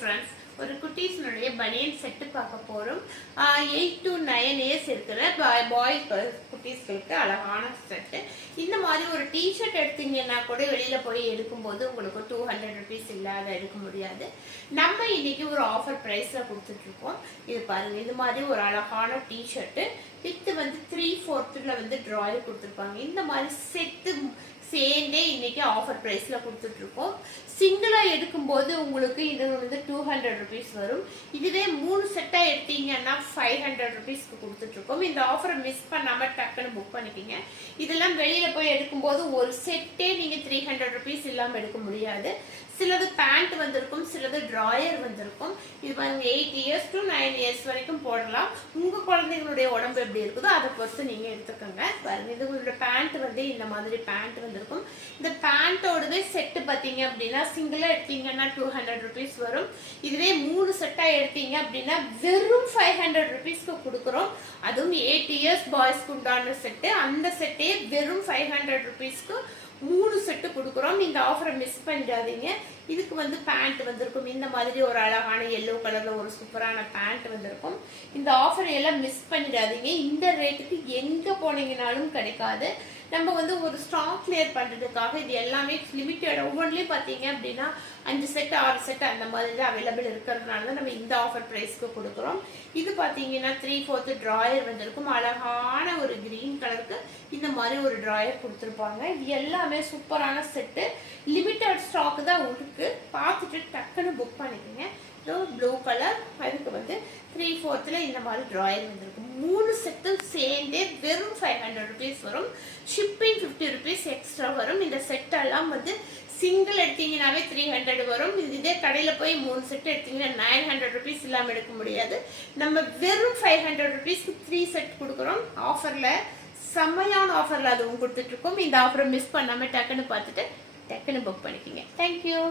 Friends, ஒரு குட்டீஸ்னுடைய பனியன் set பார்க்க போகிறோம். 8 to 9 இயர்ஸ் இருக்கிற பாய்ஸ் குட்டீஸ்களுக்கு அழகான செட்டு. இந்த மாதிரி ஒரு டிஷர்ட் எடுத்தீங்கன்னா கூட வெளியில் போய் எடுக்கும்போது உங்களுக்கு 200 ருபீஸ் இல்லாத எடுக்க முடியாது. நம்ம இன்னைக்கு ஒரு ஆஃபர் ப்ரைஸில் கொடுத்துட்ருக்கோம். இது பாருங்கள், இது மாதிரி ஒரு அழகான டிஷர்ட்டு வித்து 3/4 ட்ராயர் கொடுத்துருப்பாங்க. இந்த மாதிரி செட்டு சேர்ந்தே இன்னைக்கு ஆஃபர் ப்ரைஸ்ல கொடுத்துட்டு இருக்கோம். சிங்கிளா எடுக்கும்போது உங்களுக்கு இது 200 ருபீஸ் வரும். இதுவே 3 செட்டா எடுத்தீங்கன்னா 500 ருபீஸ்க்கு கொடுத்துட்டு இருக்கோம். இந்த ஆஃபரை மிஸ் பண்ணாம டக்குன்னு புக் பண்ணிக்கிங்க. இதெல்லாம் வெளியில போய் எடுக்கும்போது ஒரு செட்டே நீங்க 300 ருபீஸ் இல்லாம எடுக்க முடியாது. சிலது பேண்ட் வந்திருக்கும், சிலது ட்ராயர் வந்திருக்கும். இது பாருங்க, 8 இயர்ஸ் to 9 இயர்ஸ் வரைக்கும் போடலாம். உங்க குழந்தைங்களுடைய உடம்பு எப்படி இருக்குதோ அதை பொறுத்து நீங்க எடுத்துக்கோங்க. பாருங்க, இது உங்களோட பேண்ட் இந்த மாதிரி பேண்ட் வந்திருக்கும். இந்த பேண்டோடவே செட்டு பார்த்தீங்க அப்படின்னா சிங்கிளா எடுத்தீங்கன்னா 200 ருபீஸ் வரும். இதுவே 3 செட்டா எடுத்தீங்க அப்படின்னா வெறும் 500 ருபீஸ்க்கு கொடுக்குறோம். அதுவும் 8 இயர்ஸ் பாய்ஸ்க்கு உண்டான செட்டு. அந்த செட்டே வெறும் 500 ருபீஸ்க்கு 3 செட்டு கொடுக்குறோம். இந்த ஆஃபரை மிஸ் பண்ணிடாதீங்க. இதுக்கு பேண்ட் வந்திருக்கும். இந்த மாதிரி ஒரு அழகான எல்லோ கலர்ல ஒரு சூப்பரான பேண்ட் வந்திருக்கும். இந்த ஆஃபரை எல்லாம் மிஸ் பண்ணிடாதீங்க. இந்த ரேட்டுக்கு எங்க போனீங்கனாலும் கிடைக்காது. நம்ம ஒரு ஸ்டாக் கிளியர் பண்றதுக்காக இது எல்லாமே லிமிட்டட். ஒவ்வொன்றிலையும் பார்த்தீங்க அப்படின்னா 5 செட் 6 செட் அந்த மாதிரி தான் அவைலபிள் இருக்கிறதுனால தான் நம்ம இந்த ஆஃபர் ப்ரைஸ்க்கு கொடுக்குறோம். இது பார்த்தீங்கன்னா 3/4 ட்ராயர் வந்திருக்கும். அழகான ஒரு கிரீன் கலருக்கு இந்த மாதிரி ஒரு ட்ராயர் கொடுத்துருப்பாங்க. இது எல்லாமே சூப்பரான செட்டு. லிமிட்டட் ஸ்டாக் தான் இருக்கு. பார்த்துட்டு டக்குன்னு புக் பண்ணிக்கோங்க. ப்ளூ கலர், அதுக்கு 3/4 இந்த மாதிரி ட்ராயர் வந்திருக்கும். 3 செட்டும் சேர்ந்தே வெறும் 500 ருபீஸ் வரும். ஷிப்பிங் 50 ருபீஸ் எக்ஸ்ட்ரா வரும். இந்த செட்டெல்லாம் சிங்கிள் எடுத்தீங்கன்னாவே 300 வரும். இதே கடையில் போய் 3 செட் எடுத்தீங்கன்னா 900 ருபீஸ் இல்லாமல் எடுக்க முடியாது. நம்ம வெறும் 500 ருபீஸ்க்கு 3 செட் கொடுக்குறோம். ஆஃபரில் செம்மையான ஆஃபரில் அதுவும் கொடுத்துட்ருக்கோம். இந்த ஆஃபரை மிஸ் பண்ணாமல் டக்குன்னு பார்த்துட்டு டக்குன்னு புக் பண்ணிக்கோங்க. தேங்க்யூ.